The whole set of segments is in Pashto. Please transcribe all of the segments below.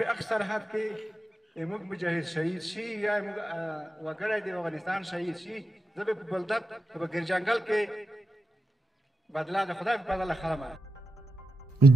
په اکثر حد کې موږ مجاهد شهید شي یا موږ وګړی د افغانستان شهید شي زه به په بلدک په ګرجنګل کې بدلا د خدای په فضل خلمه.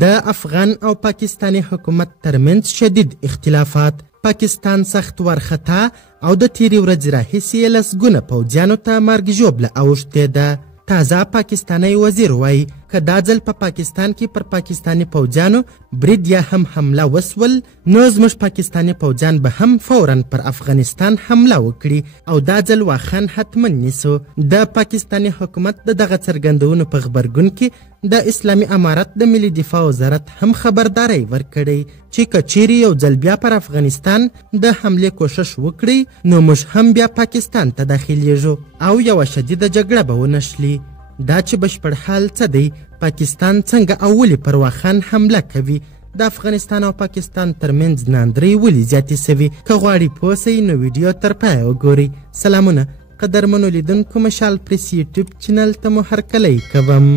د افغان او پاکستانی حکومت ترمنځ شدید اختلافات، پاکستان سخت وارخطا او د تیرې ورځې راهیسې لسګونه پوځیانو ته مرګ ژوبله اوښتې ده. تازه پاکستانی وزیر وایي که دا ځل په پاکستان کې پر پاکستانی پوځیانو برید یا هم حمله وسول نو زموږ پاکستانی پوځیان به هم فوراً پر افغانستان حمله وکړي او دا ځل واخان حتما نیسو. د پاکستانی حکومت د دغه څرګندونو په غبرګون کې د اسلامي امارت د ملي دفاع وزارت هم خبرداری ورکړی چې که چیرې یو ځل بیا پر افغانستان د حملې کوشش وکړي نو موږ هم بیا پاکستان ته داخلیږو او یوه شدیده جګړه به ونښلي. دا چې بشپړ حال څه دی، پاکستان څنګه او ولې پر واخان حمله کوي، د افغانستان او پاکستان ترمنځ ناندرۍ ولې زیاتې سوي، که غواړئ پوه سئ نو ویډیو تر پایه وګورئ. سلامونه قدرمنو لیدونکو، مشال پریس یوټیوب چینل ته مو هرکلی کوم.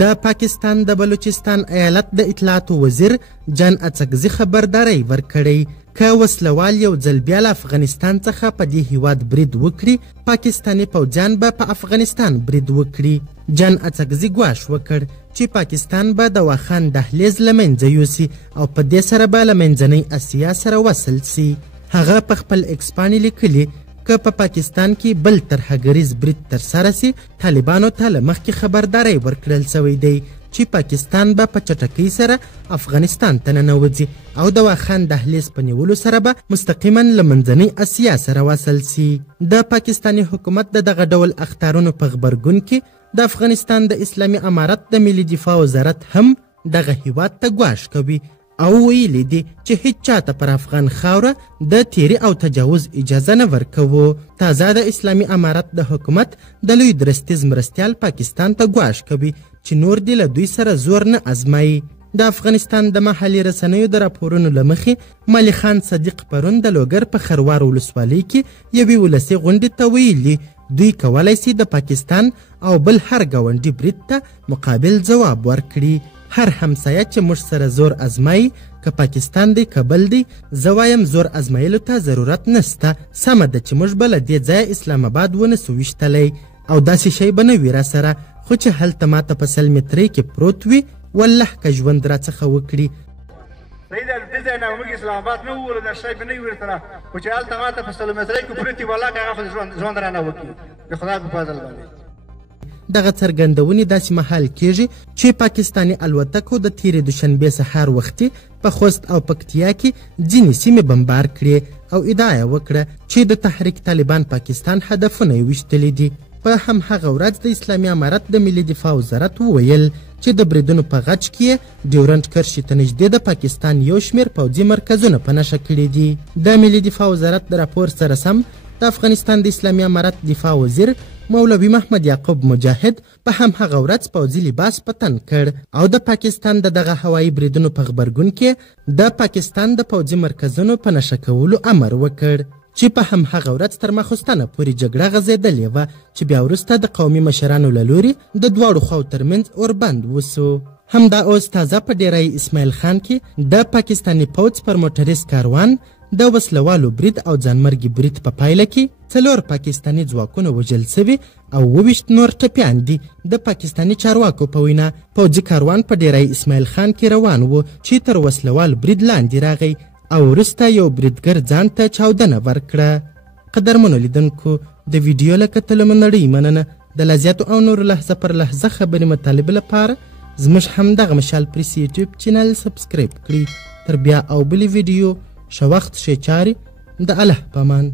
د پاکستان د بلوچستان ایالت د اطلاعاتو وزیر جان اڅکزي خبرداری ورکړی که وسلوال یو ځل بیا له افغانستان څخه په دې هیواد برید وکړي پاکستاني پوځیان به په افغانستان برید وکړي. جان اڅکزي ګواښ وکړ چې پاکستان به د واخان دهلیز له منځه یوسي او په دې سره به له منځنۍ اسیا سره وصل سي. هغه په خپل اکس باندې لیکلي که په پاکستان کې بل ترهګریز برید ترسره سي طالبانو ته له مخکې خبرداری ورکړل سوی دی چې پاکستان به په چټکۍ سره افغانستان ته ننوځي او د واخان دهلیز په نیولو سره به مستقیما له منځنۍ اسیا سره وصل سي. د پاکستاني حکومت د دغه ډول اخطارونو په غبرګون کې د افغانستان د اسلامي امارت د ملي دفاع وزارت هم دغه هیواد ته ګواښ کوي او ویلي دي چې هیڅ چاته پر افغان خاوره د تیري او تجاوز اجازه نه ورکوو. تازه د اسلامي امارت د حکومت د لوی درستیز مرستیال پاکستان ته ګواښ کوي چې نور دې له دوی سره زور نه ازمایي. د افغانستان د محلي رسنیو د راپورونو له مخې ملي خان صدیق پرون د لوګر په خروار ولسوالۍ کې یوې ولسي غونډې ته ویلي دوی کولی سي د پاکستان او بل هر ګاونډي برید ته مقابل ځواب ورکړي. هر همسایه چې موږ سره زور ازمایي که پاکستان دی که بل دی زه وایم زور ازمایلو ته ضرورت نسته. سمه ده چې موږ به له دې ځایه اسلام آباد ونسو ویشتلی او داسې شی به نه وي راسره، خو چې هلته ماته په سلمترۍ کې پروت وي والله که ژوند راڅخه وکړي. صحیح ده، دې ځای نه موږ اسلام آباد نه وولو، دا شی به نه وي ورسره، خو چې هلته ماته په سلمترۍ کې پروت وي والله که هغه خو ژوند رانه وکړي د خدای په فضل باندې. دغه څرګندونې داسې مهال کیږي چې پاکستاني الوتکو د تیرې دوشنبې سهار وختي په خوست او پکتیا کې ځینې سیمې بمبار کړې او ادعا یې وکړه چې د تحریک طالبان پاکستان هدفونه یې ویشتلي دي. په همهغه ورځ د اسلامي امارت د ملي دفاع وزارت وویل چې د بریدونو په غچ کې ډیورنډ کرښې ته نږدې د پاکستان یو شمېر پوځي مرکزونه په نښه کړي دي. د ملي دفاع وزارت د راپور سره سم د افغانستان د اسلامي امارت دفاع وزیر مولوي محمد یعقوب مجاهد په همهغه ورځ پوځي لباس په تن کړ او د پاکستان د دغه هوایي بریدونو په غبرګون کې د پاکستان د پوځي مرکزونو په نښه کولو امر وکړ چې په همهغه ورځ تر ماخوستنه پورې جګړه غځېدلې وه چې بیا وروسته د قومي مشرانو له لوري د دواړو خواو ترمنځ اوربند وسو. همدا اوس تازه په ډیرۍ اسماعیل خان کې د پاکستاني پوځ پر موټریز کاروان د وسلوالو برید او ځانمرګي برید په پایله کې 4 پاکستاني ځواکونه وژل سوي او 20 نور ټپیان دي. د پاکستاني چارواکو په وینا پوځي کاروان په ډیرۍ اسماعیل خان کې روان و چې تر وسلوال برید لاندې راغی او وروسته یو بریدګر ځان ته چاودنه ورکړه. قدرمنو لیدونکو، د ویډیو له کتلو مو نړۍ مننه. د لا زیاتو او نورو لحظه پر لحظه خبرې مطالبې لپاره زموږ همدغه مشال پریس یوټیوب چینل سبسکرایب کړئ. تر بیا او بلې ویډیو ښه وخت ښې چارې، د الله په امان.